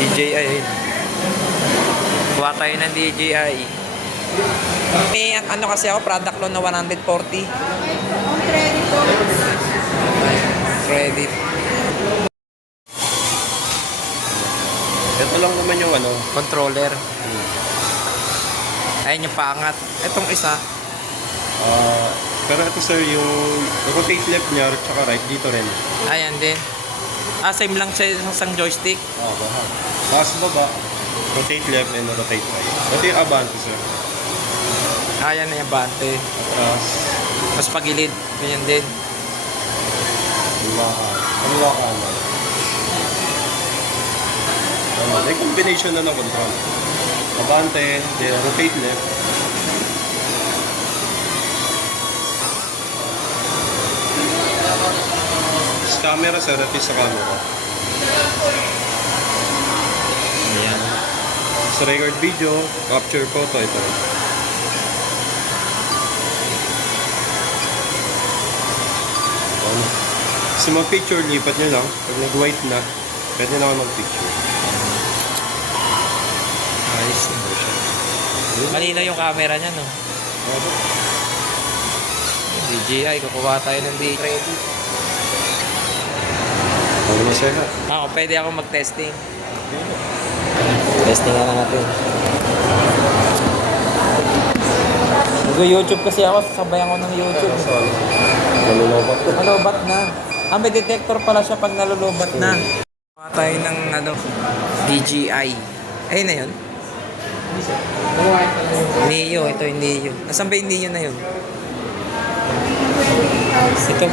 DJI. Kuha tayo ng DJI. May ano kasi ako, product loan na 140. On credit po. Credit. Ito lang naman yung ano. Controller. Ayun yung pangat. Itong isa. Pero ito sir, yung rotate left niya at saka right dito rin. Ayan din. Same lang sa isang joystick. Baha. Taas baba, rotate left and rotate right. Ito yung Abante sir. Ayan na yung bante. Tapos, Mas pagilid. Ganyan din. kaliwa kanan. May combination na ng control. Abante, then rotate left. Camera sir, at sa camera. Ayan. Sa record video, capture photo ito. Sa mga picture, lipat nyo lang. Pag nag-white na, pwede na ako mag-picture. Ayos na. Malinaw yung camera niya, no? DJI, kukuha tayo ng DJI. Ano na sir? Ako, pwede ako mag-testing. Testing na natin. Mag-YouTube kasi ako, sasabayan ko ng YouTube. Malulobat ko. Nalubat na. May detector pala siya pag nalulubat na. Kuha tayo ng DJI. Ayun na yun. Neo, ito yung Neo. Nasaan ba yung Neo na yun? Ito.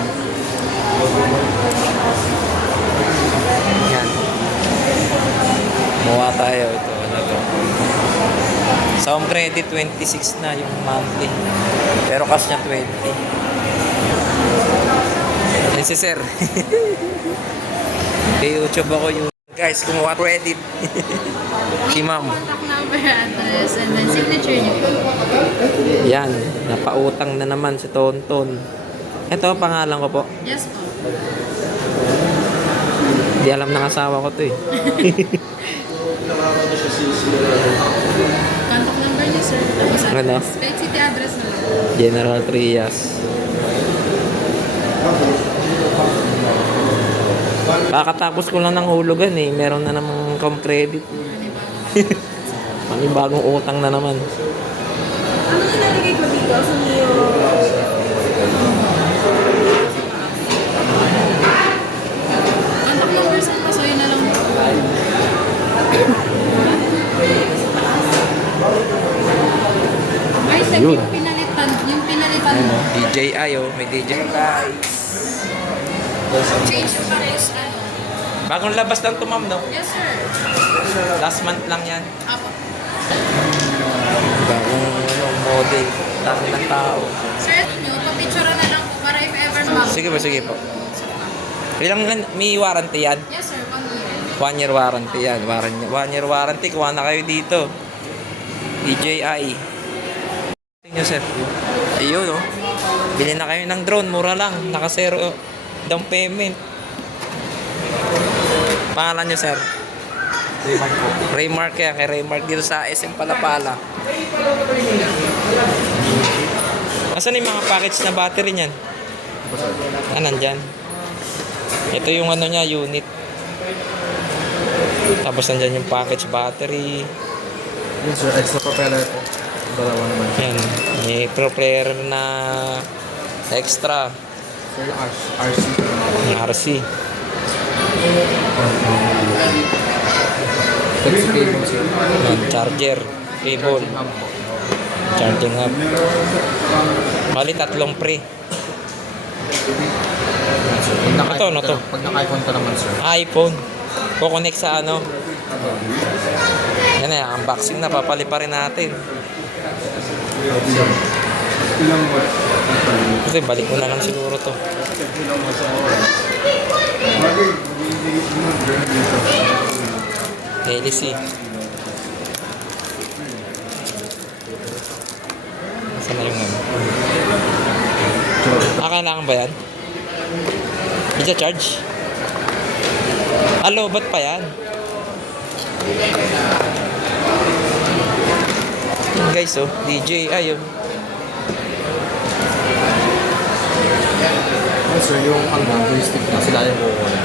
Yan. Muha tayo. Ito, ano to. Sa home credit, 26 na yung monthly. Pero cash niya 20. Yan si sir. Kay YouTube ako yung guys, kumuha credit. Si ma'am. Contact number, address, and then signature niyo. Yan, napautang na naman si Tonton. Ito, pangalan ko po. Yes po. Hindi alam ng asawa ko to eh. Contact number niyo, sir. Ano? State City address na lang. General Trias. Kakatapos ko lang ng hulugan eh. Meron na namang com credit. Panibagong utang na naman. Ano nilalagay ko dito? Sa Neo? Contact number, sir. Pasoy na lang. Ay, sir, Yun. yung pinalitan. Yung pinalitan mo. DJI oh. May DJI. Change yung pares, ano? Bagong labas lang to ma'am no? Yes, sir. Last month lang yan. Apo. Bagong model. Dami ng tao. Sir, nyo, papicture na lang po para if ever na. Sige po, sige po. Ilang may warranty yan? Yes, sir. 1 year. 1 year warranty yan. 1 year warranty. Kuha na kayo dito. DJI. Tingnan sir. Ayun oh. Bili na kayo ng drone. Mura lang. Naka zero down payment. Pangalan nyo sir? Raymark po. Raymark yan. Kay Raymark dito sa SM Palapala. Asan yung mga package na battery niyan? Nandyan. Ito yung ano niya, unit. Tapos nandyan yung package battery. Yun sir, extra propeller po. Dalawa naman. Yan. May propeller na extra. Sir, yung RC. Yung RC. Type-C cable sir. Yan, charger. Cable. Charging hub. Bali, tatlong pre. Ito, ano to? Pag naka-iPhone ka naman sir. iPhone. Kukonek sa ano. Yan na, unboxing na. Papalipa rin natin. Ilang watt? Kasi balik mo na lang siguro to. LC. Saan na yung ano? Kailangan ba yan? Hindi charge? Ba't pa yan? Yan guys, oh. DJI, oh. Sir, yung joystick na sila yung kukunin.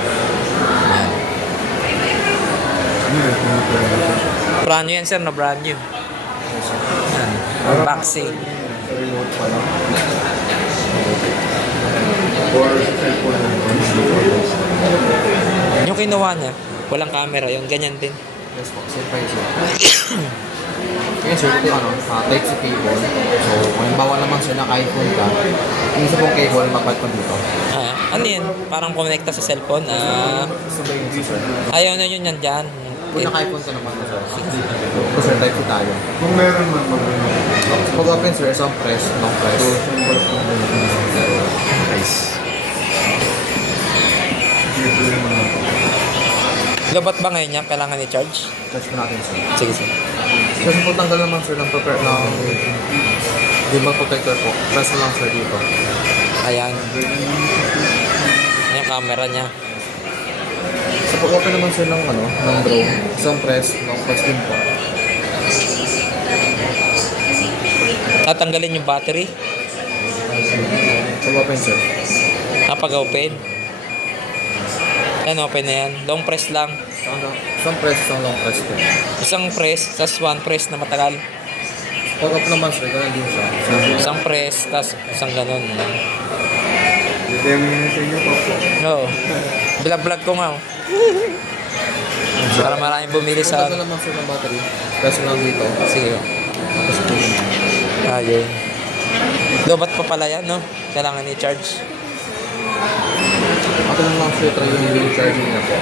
Brand new yan, sir, na brand new. Yan. Unboxing. Remote pa lang. Yung kinuha niya, walang camera, yung ganyan din. Yes po, same price yun. Kaya sir, ito type C cable. So, kung halimbawa naman sir na iPhone ka, yung isa pong cable, mapat ko dito. Ano yan? Parang connecta sa cellphone. Gusto ba yung isa sir? Ayaw na yun yan dyan. Kung naka-iPhone ka naman sir. Ito sir, type C tayo. Kung meron man So, pag open sir, isang press, long press. Nice. Lobat ba ngayon yan? Kailangan i-charge? Touch mo natin sir. Sige, sige. Kasi po tanggal naman sir ng prepare ng gimbal protector po. Press mo lang sir dito. Ayan. Yung camera niya. So pag open naman sir ng ng drone, isang press, long press din po. Tatanggalin yung battery. So open sir. Kapag open. Yan, open na yan. Long press lang. Isang press, isang long press po. Isang press, tas one press na matagal. Pag open naman sir, ganun din siya. Isang press, tas isang ganun. Demo yun sa inyo po. Oo. Vlog ko nga. Oh. Para maraming bumili sa... Pag naman sir ng battery, press mo lang dito. Sige. Oh. Tapos po. Ayun. Lobat pa pala yan, no? Kailangan i-charge. Ako lang sir, try yung charging niya po.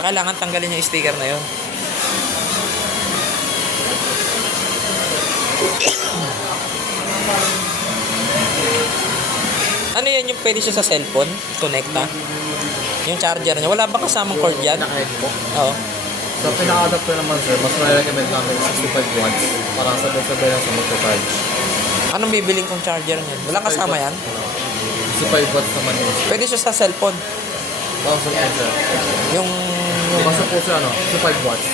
Kailangan tanggalin yung sticker na yun. Ano yan yung pwede siya sa cellphone? Connecta? Yung charger niya. Wala ba kasamang cord yan? Naka-head po. Oo. Sa pinaka-adapter naman sir, mas recommend namin 65 watts para sabay-sabay lang sa magka-charge. Anong bibiling kong charger niyan? Wala kasama yan? 65 watts naman yun. Pwede siya sa cellphone. Tapos po sir. Yung Basta po siya 65 watts.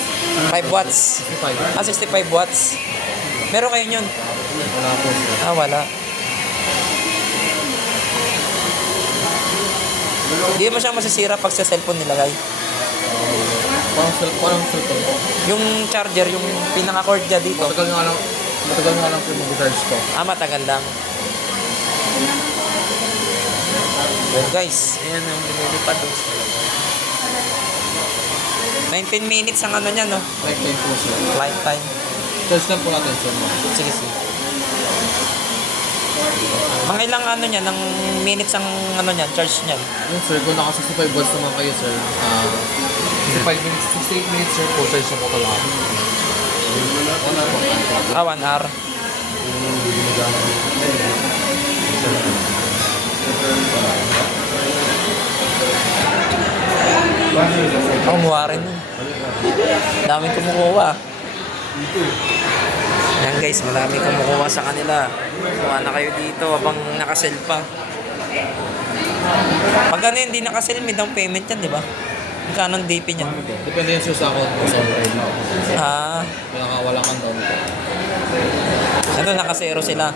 5 watts. 65. 65 watts. Meron kayo yun? Wala po sir. Wala. Hindi ba siya masisira pag sa cellphone nilagay? Parang cellphone po. Yung charger, yung pinaka-cord niya dito. Matagal nga lang po mag-charge ko. Matagal lang. Oh guys, ayan yung lumilipad. 19 minutes ang ano niya, no? Lifetime po sir. Lifetime. Charge lang po natin sir. Sige, sige. Mga ilang ano niya, ng minutes ang ano niya, charge niya. Yun sir, kung naka 65 watts naman kayo sir, 65 minutes, 68 minutes sir po, charge na po ka lang. 1 hour. Kumuha rin. Daming kumukuha. Yan guys, maraming kumukuha sa kanila. Kuha na kayo dito habang nakasell pa. Pag ano yun, hindi nakasell, may down payment yan, di ba? Magkano ang DP niyan? Depende yun sir sa account mo sa online. Kung nakawala kang down po. Ito, nakasero sila.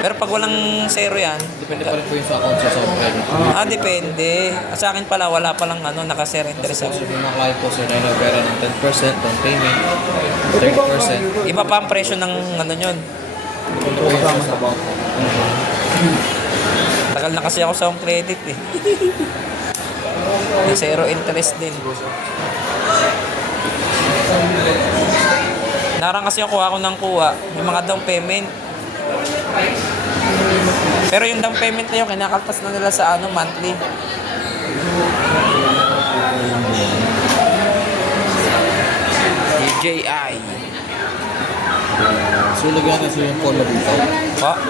Pero pag walang zero yan, Depende pa rin po yun sa account sir sa online. depende. Sa akin pala, wala palang ano, nakasero interest ako. So yung mga client po sir na nagpera ng 10% down payment, 30%. Iba pa ang presyo ng ano yun. Kung po yun sir sa bank po. Tagal na kasi ako sa home credit eh. May zero interest din. Narang kasi ako ng kuha, yung mga down payment. Pero yung down payment na yun, kinakaltas na nila sa ano, monthly. DJI. So lagyan na sir yung phone na dito.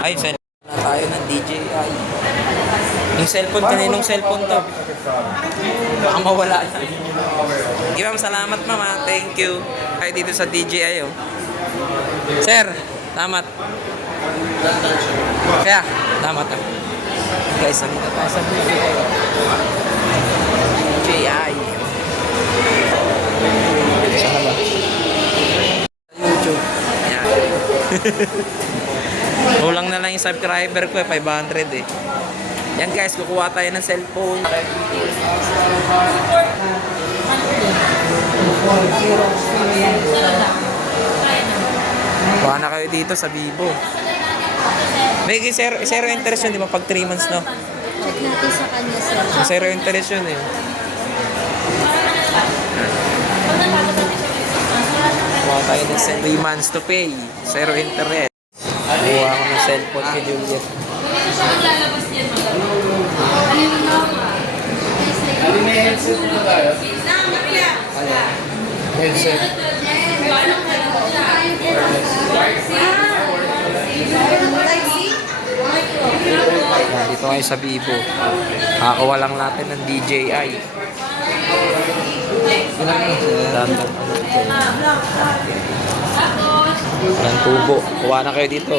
Ay, cellphone na tayo ng DJI. Yung cellphone, kaninong cellphone to? Baka mawala na. Ma'am, salamat ma'am ha. Thank you. Kayo dito sa DJI oh. Sir, salamat. Kaya, salamat ha. Guys. guys, nandito tayo sa Bibo. DJI. Saan ba? YouTube. Yan. Kulang na lang yung subscriber ko 500 eh. Yan guys, kukuha tayo ng cellphone. Kuha na kayo dito sa Bibo. May zero interest yun, di ba? Pag 3 months, no? Check natin sa kanya, sir. Zero interest yun eh. Kuha tayo ng 3 months to pay. Zero interest. Kuha ko ng cellphone kay Juliet. Headset. Yan, dito kayo sa Bibo. Kakakuha lang natin ng DJI. Ng tubo. Kuha na kayo dito.